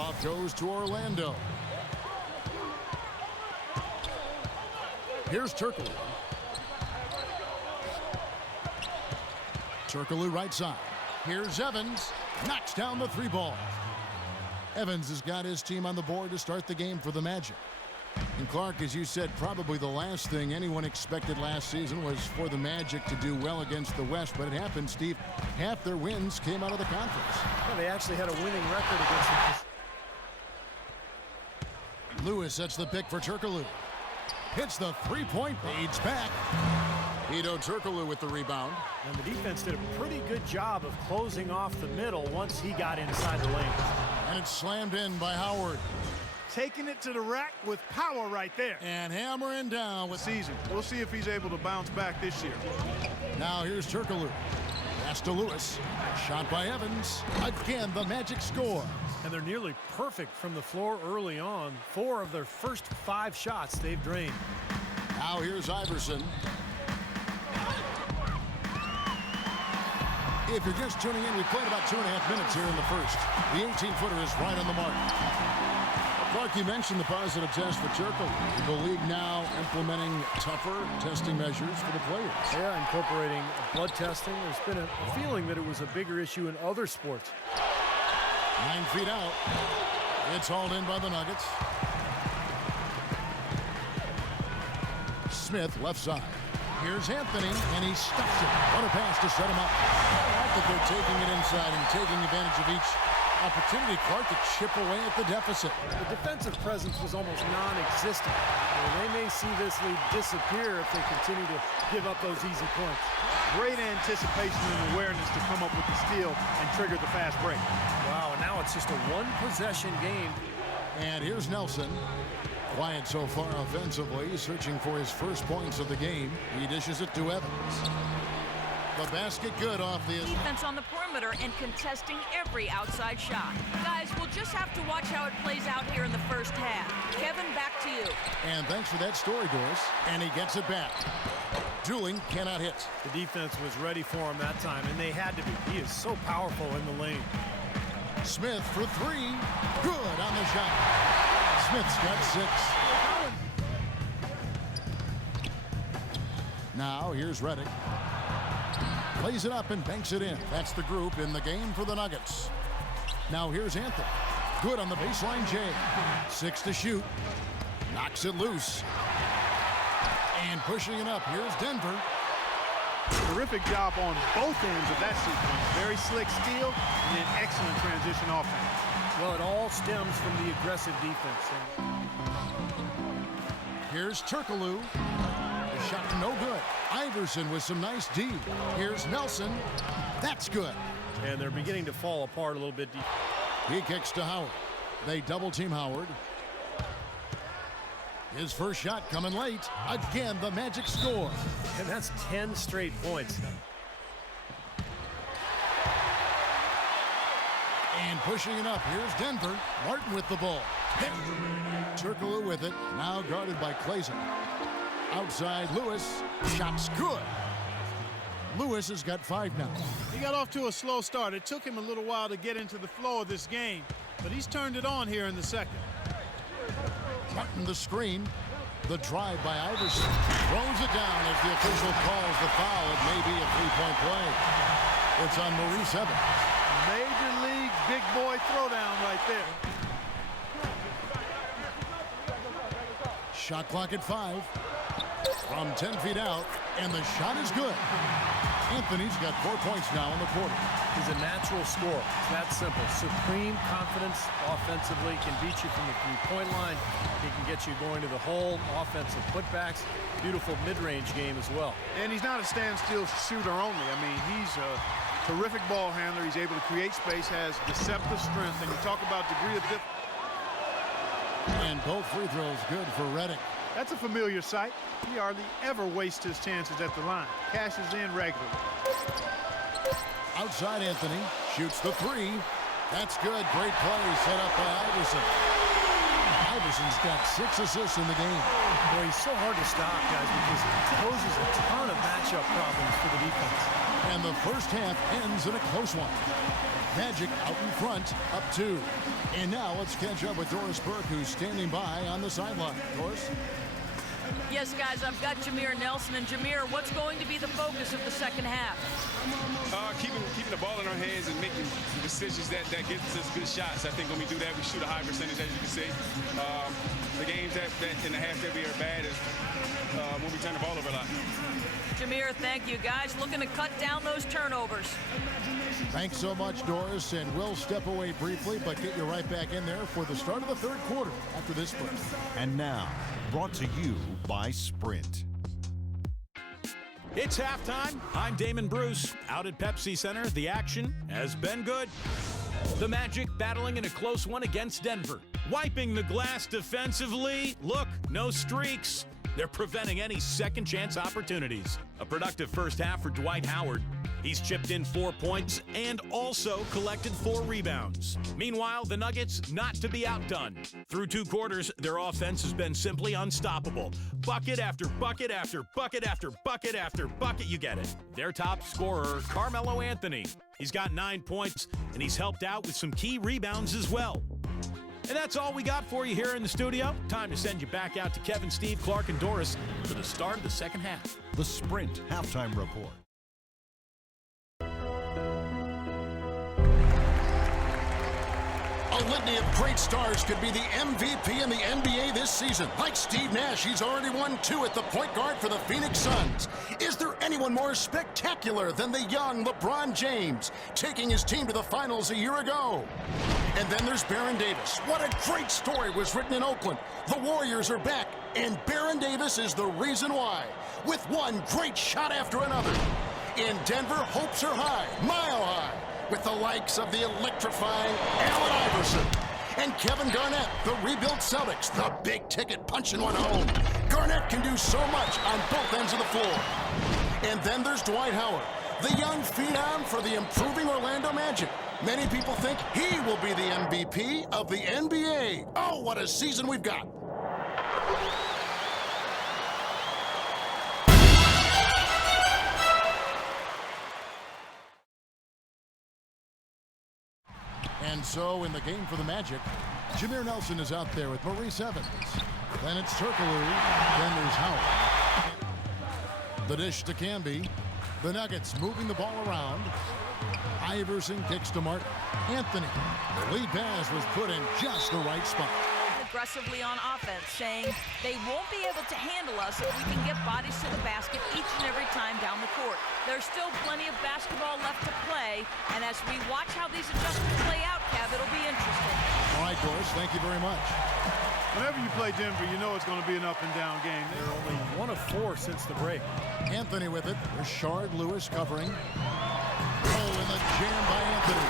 Tip-off goes to Orlando. Here's Turkoglu. Turkoglu right side. Here's Evans. Knocks down the three ball. Evans has got his team on the board to start the game for the Magic. And Clark, as you said, probably the last thing anyone expected last season was for the Magic to do well against the West. But it happened, Steve. Half their wins came out of the conference. Yeah, they actually had a winning record against the... Lewis sets the pick for Turkoglu. Hits the three-point, fades back. Hedo Turkoglu with the rebound. And the defense did a pretty good job of closing off the middle once he got inside the lane. And it's slammed in by Howard. Taking it to the rack with power right there. And hammering down with season. We'll see if he's able to bounce back this year. Now here's Turkoglu. Pass to Lewis. Shot by Evans. Again, the Magic score. And they're nearly perfect from the floor early on. 4 of their first 5 shots they've drained. Now here's Iverson. If you're just tuning in, we played about 2.5 minutes here in the first. The 18-footer is right on the mark. Clark, you mentioned the positive test for Turkoglu. The league now implementing tougher testing measures for the players. Yeah, incorporating blood testing. There's been a feeling that it was a bigger issue in other sports. 9 feet out. It's hauled in by the Nuggets. Smith, left side. Here's Anthony, and he stuffs it. What a pass to set him up. I like that they're taking it inside and taking advantage of each opportunity, Clark, to chip away at the deficit. The defensive presence was almost non-existent. They may see this lead disappear if they continue to give up those easy points. Great anticipation and awareness to come up with the steal and trigger the fast break. Wow, and now it's just a one-possession game. And here's Nelson. Quiet so far offensively, searching for his first points of the game. He dishes it to Evans. The basket good off the... Defense on the perimeter and contesting every outside shot. Guys, we'll just have to watch how it plays out here in the first half. Kevin, back to you. And thanks for that story, Doris. And he gets it back. Dooling cannot hit. The defense was ready for him that time, and they had to be. He is so powerful in the lane. Smith for 3. Good on the shot. Smith's got 6. Now here's Redick. Plays it up and banks it in. That's the group in the game for the Nuggets. Now here's Anthony. Good on the baseline J. 6 to shoot. Knocks it loose. And pushing it up. Here's Denver. Terrific job on both ends of that sequence. Very slick steal and then excellent transition offense. Well, it all stems from the aggressive defense. Here's Turkoglu. The shot no good. Iverson with some nice D. Here's Nelson. That's good. And they're beginning to fall apart a little bit deep. He kicks to Howard. They double team Howard. His first shot coming late. Again, the Magic score. And that's 10 straight points. And pushing it up. Here's Denver. Martin with the ball. Turkoglu with it. Now guarded by Clayson. Outside Lewis. Shot's good. Lewis has got 5 now. He got off to a slow start. It took him a little while to get into the flow of this game, but he's turned it on here in the second. Martin the screen. The drive by Iverson. Throws it down as the official calls the foul. It may be a 3-point play. It's on Maurice Evans. Major league big boy throwdown right there. Shot clock at 5. From 10 feet out, and the shot is good. Anthony's got 4 points now in the quarter. He's a natural scorer. It's that simple. Supreme confidence offensively. Can beat you from the three-point line. He can get you going to the hole. Offensive putbacks. Beautiful mid-range game as well. And he's not a standstill shooter only. I mean, he's a terrific ball handler. He's able to create space, has deceptive strength, and you talk about degree of difficulty. And both free throws good for Redick. That's a familiar sight. He hardly ever wastes his chances at the line. Cashes in regularly. Outside Anthony. Shoots the 3. That's good. Great play set up by Iverson. Iverson's got 6 assists in the game. Boy, he's so hard to stop, guys, because he poses a ton of matchup problems for the defense. And the first half ends in a close one. Magic out in front, up 2. And now let's catch up with Doris Burke, who's standing by on the sideline. Doris? Yes, guys, I've got Jameer Nelson. And Jameer, what's going to be the focus of the second half? Keeping the ball in our hands and making decisions that gets us good shots. I think when we do that, we shoot a high percentage, as you can see. The games that in the half that we are bad is when we turn the ball over a lot. Jameer, thank you, guys. Looking to cut down those turnovers. Thanks so much, Doris, and we'll step away briefly, but get you right back in there for the start of the third quarter after this break. And now, brought to you by Sprint. It's halftime. I'm Damon Bruce. Out at Pepsi Center, the action has been good. The Magic battling in a close one against Denver. Wiping the glass defensively. Look, no streaks. They're preventing any second chance opportunities. A productive first half for Dwight Howard. He's chipped in 4 points and also collected 4 rebounds. Meanwhile, the Nuggets not to be outdone. Through 2 quarters, their offense has been simply unstoppable. Bucket after bucket after bucket after bucket after bucket, you get it. Their top scorer, Carmelo Anthony. He's got 9 points, and he's helped out with some key rebounds as well. And that's all we got for you here in the studio. Time to send you back out to Kevin, Steve, Clark, and Doris for the start of the second half. The Sprint Halftime Report. A litany of great stars could be the MVP in the NBA this season. Like Steve Nash, he's already won 2 at the point guard for the Phoenix Suns. Is there anyone more spectacular than the young LeBron James, taking his team to the finals a year ago? And then there's Baron Davis. What a great story was written in Oakland. The Warriors are back, and Baron Davis is the reason why, with one great shot after another. In Denver, hopes are high, mile high, with the likes of the electrifying Allen Iverson and Kevin Garnett, the rebuilt Celtics, the big-ticket punching one home. Garnett can do so much on both ends of the floor. And then there's Dwight Howard, the young phenom for the improving Orlando Magic. Many people think he will be the MVP of the NBA. Oh, what a season we've got. And so in the game for the Magic, Jameer Nelson is out there with Maurice Evans. Then it's Turkoglu. Then there's Howard. The dish to Camby. The Nuggets moving the ball around. Iverson kicks to Martin. Anthony. The lead pass was put in just the right spot. Aggressively on offense, saying they won't be able to handle us if we can get bodies to the basket each and every time down the court. There's still plenty of basketball left to play, and as we watch how these adjustments play out, Kev, it'll be interesting. All right, Doris, thank you very much. Whenever you play Denver, you know it's going to be an up-and-down game. They're only 1 of 4 since the break. Anthony with it. Rashard Lewis covering. Oh, and the jam by Anthony.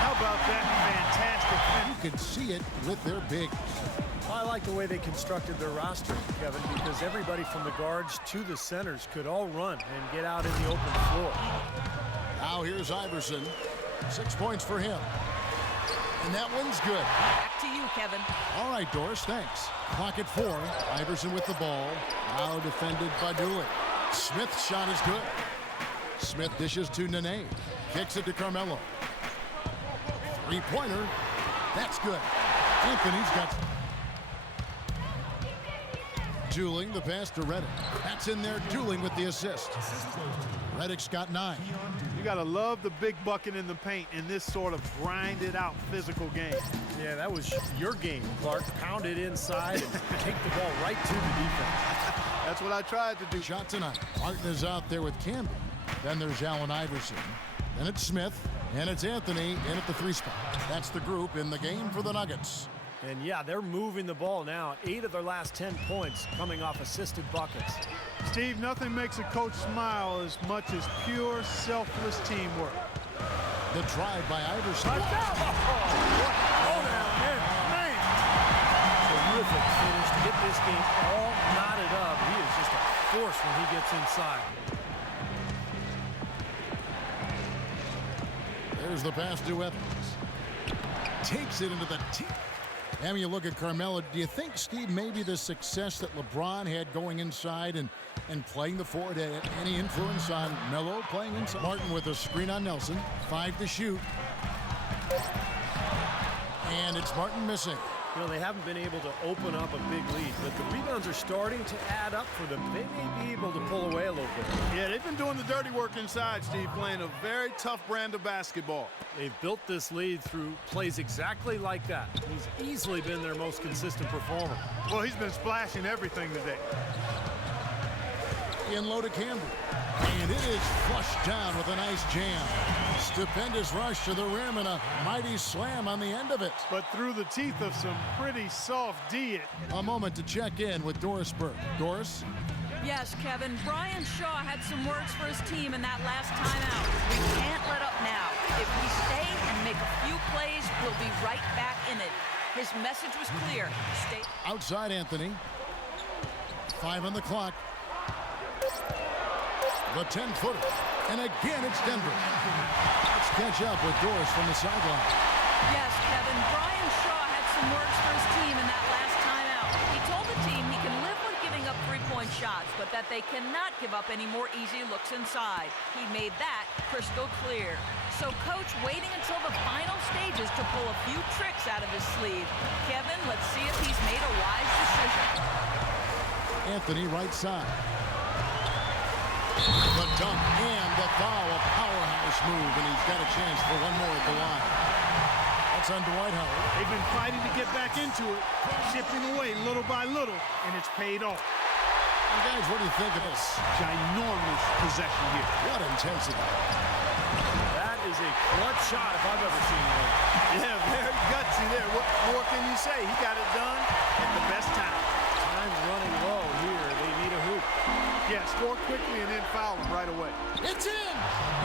How about that fantastic finish? You could see it with their bigs. I like the way they constructed their roster, Kevin, because everybody from the guards to the centers could all run and get out in the open floor. Now here's Iverson. 6 points for him. And that one's good. Back to you, Kevin. All right, Doris, thanks. Clock at 4. Iverson with the ball. Now defended by Dooley. Smith's shot is good. Smith dishes to Nene. Kicks it to Carmelo. 3-pointer. That's good. Anthony's got... Dueling the pass to Redick. That's in there, Dueling with the assist. Redick's got 9. You got to love the big bucket in the paint in this sort of grinded-out physical game. Yeah, that was your game, Clark. Pound it inside and take the ball right to the defense. That's what I tried to do. Shot tonight. Martin is out there with Camby. Then there's Allen Iverson. Then it's Smith. And it's Anthony in at the 3 spot. That's the group in the game for the Nuggets. And yeah, they're moving the ball now. 8 of their last 10 points coming off assisted buckets. Steve, nothing makes a coach smile as much as pure, selfless teamwork. The drive by Iverson. Terrific finish to get this game all knotted up. He is just a force when he gets inside. There's the pass to Evans. Takes it into the team. Having you look at Carmelo, do you think, Steve, maybe the success that LeBron had going inside and playing the forward had any influence on Melo playing inside? Martin with a screen on Nelson. 5 to shoot. And it's Martin missing. You know, they haven't been able to open up a big lead, but the rebounds are starting to add up for them. They may be able to pull away a little bit. Yeah, they've been doing the dirty work inside, Steve, playing a very tough brand of basketball. They've built this lead through plays exactly like that. He's easily been their most consistent performer. Well, he's been splashing everything today. In low to Campbell. And it is flushed down with a nice jam. Stupendous rush to the rim and a mighty slam on the end of it. But through the teeth of some pretty soft D. A moment to check in with Doris Burke. Doris? Yes, Kevin. Brian Shaw had some words for his team in that last timeout. We can't let up now. If we stay and make a few plays, we'll be right back in it. His message was clear. Stay outside Anthony. 5 on the clock. The 10-footer. And again, it's Denver. Let's catch up with Doris from the sideline. Yes, Kevin. Brian Shaw had some words for his team in that last timeout. He told the team he can live with giving up three-point shots, but that they cannot give up any more easy looks inside. He made that crystal clear. So Coach waiting until the final stages to pull a few tricks out of his sleeve. Kevin, let's see if he's made a wise decision. Anthony right side. The dunk and the foul, a powerhouse move, and he's got a chance for one more at the line. That's on Dwight Howard. They've been fighting to get back into it, chipping away little by little, and it's paid off. And guys, what do you think of this? Ginormous possession here. What intensity. That is a clutch shot if I've ever seen one. Yeah, very gutsy there. What more can you say? He got it done at the best time. Time's running low here. They need a hoop. Yeah, score quickly and then foul him right away. It's in!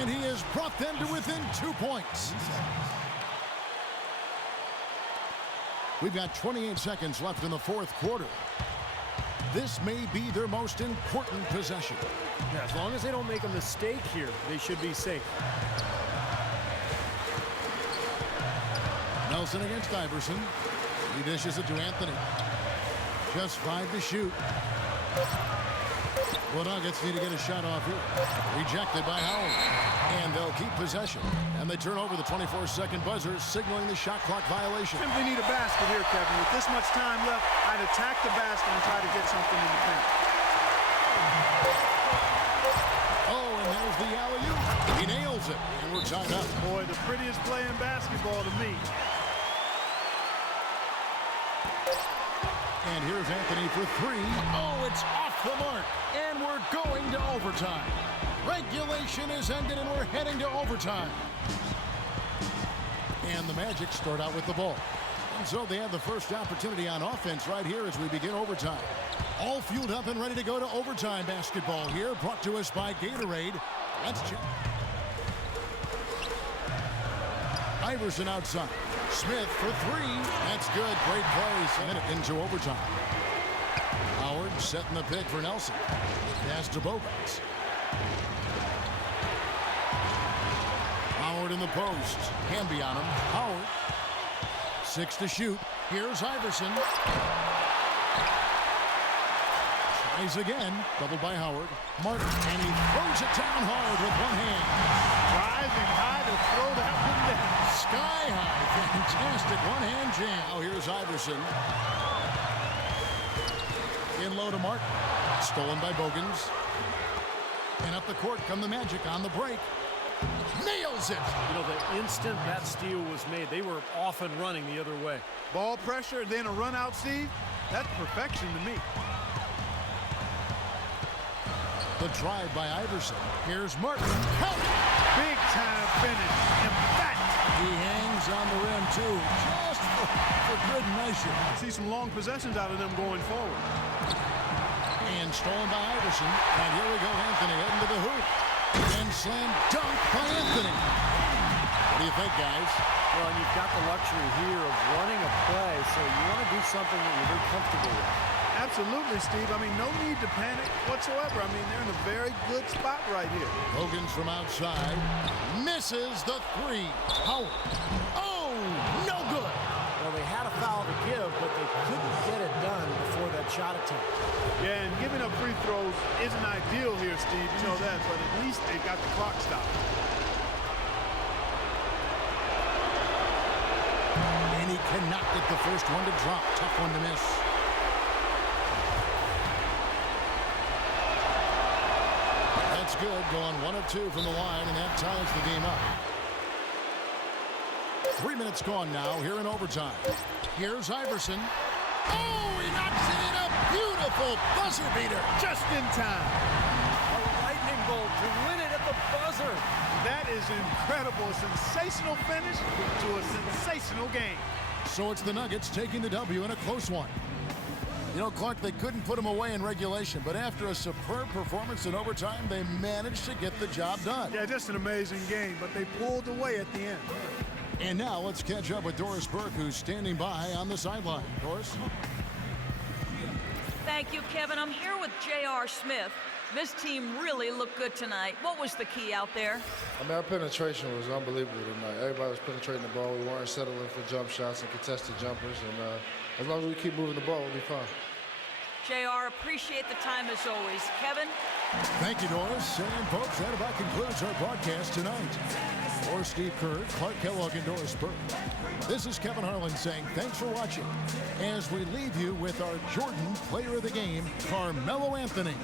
And he has brought them to within 2 points. We've got 28 seconds left in the fourth quarter. This may be their most important possession. Yeah, as long as they don't make a mistake here, they should be safe. Nelson against Iverson. He dishes it to Anthony. Just 5 to shoot. The Nuggets need to get a shot off here. Rejected by Howard. And they'll keep possession. And they turn over the 24-second buzzer, signaling the shot clock violation. Simply need a basket here, Kevin. With this much time left, I'd attack the basket and try to get something in the paint. Oh, and there's the alley-oop. He nails it. And we're tied up. Boy, the prettiest play in basketball to me. And here's Anthony for 3. Oh, it's off the mark. And we're going to overtime. Regulation is ended and we're heading to overtime. And the Magic start out with the ball. And so they have the first opportunity on offense right here as we begin overtime. All fueled up and ready to go to overtime basketball here, brought to us by Gatorade. Let's check. Iverson outside. Smith for 3. That's good. Great plays. A minute into overtime. Howard setting the pick for Nelson. Pass to Bogarts. Howard in the post. Can be on him. Howard. 6 to shoot. Here's Iverson. Tries again. Doubled by Howard. Martin. And he throws it down hard with one hand. Driving high to throw that one down. Sky high. Fantastic one-hand jam. Now here's Iverson. In low to Martin. Stolen by Bogans. And up the court come the Magic on the break. Nails it. You know, the instant that steal was made, they were off and running the other way. Ball pressure, then a run out, Steve. That's perfection to me. The drive by Iverson. Here's Martin. Big time finish. Emphatic. He hangs on the rim, too, just for good measure. See some long possessions out of them going forward. And stolen by Iverson. And here we go, Anthony heading to the hoop. And slam dunk by Anthony. What do you think, guys? Well, and you've got the luxury here of running a play, so you want to do something that you're very comfortable with. Absolutely, Steve. I mean, no need to panic whatsoever. I mean, they're in a very good spot right here. Hogan's from outside. Misses the 3. Howard. Oh, no good. Well, they had a foul to give, couldn't get it done before that shot attempt. Yeah, and giving up free throws isn't ideal here, Steve. You know that, but at least they got the clock stopped. And he cannot get the first one to drop. Tough one to miss. That's good. Going 1 of 2 from the line, and that ties the game up. 3 minutes gone now here in overtime. Here's Iverson. Oh, he knocks it in. A beautiful buzzer beater. Just in time. A lightning bolt to win it at the buzzer. That is incredible. A sensational finish to a sensational game. So it's the Nuggets taking the W in a close one. You know, Clark, they couldn't put him away in regulation, but after a superb performance in overtime, they managed to get the job done. Yeah, just an amazing game, but they pulled away at the end. And now let's catch up with Doris Burke, who's standing by on the sideline. Doris? Thank you, Kevin. I'm here with J.R. Smith. This team really looked good tonight. What was the key out there? I mean, our penetration was unbelievable tonight. Everybody was penetrating the ball. We weren't settling for jump shots and contested jumpers. And as long as we keep moving the ball, we'll be fine. JR, appreciate the time as always. Kevin? Thank you, Doris. And folks, that about concludes our broadcast tonight. For Steve Kerr, Clark Kellogg, and Doris Burke, this is Kevin Harlan saying thanks for watching as we leave you with our Jordan Player of the Game, Carmelo Anthony.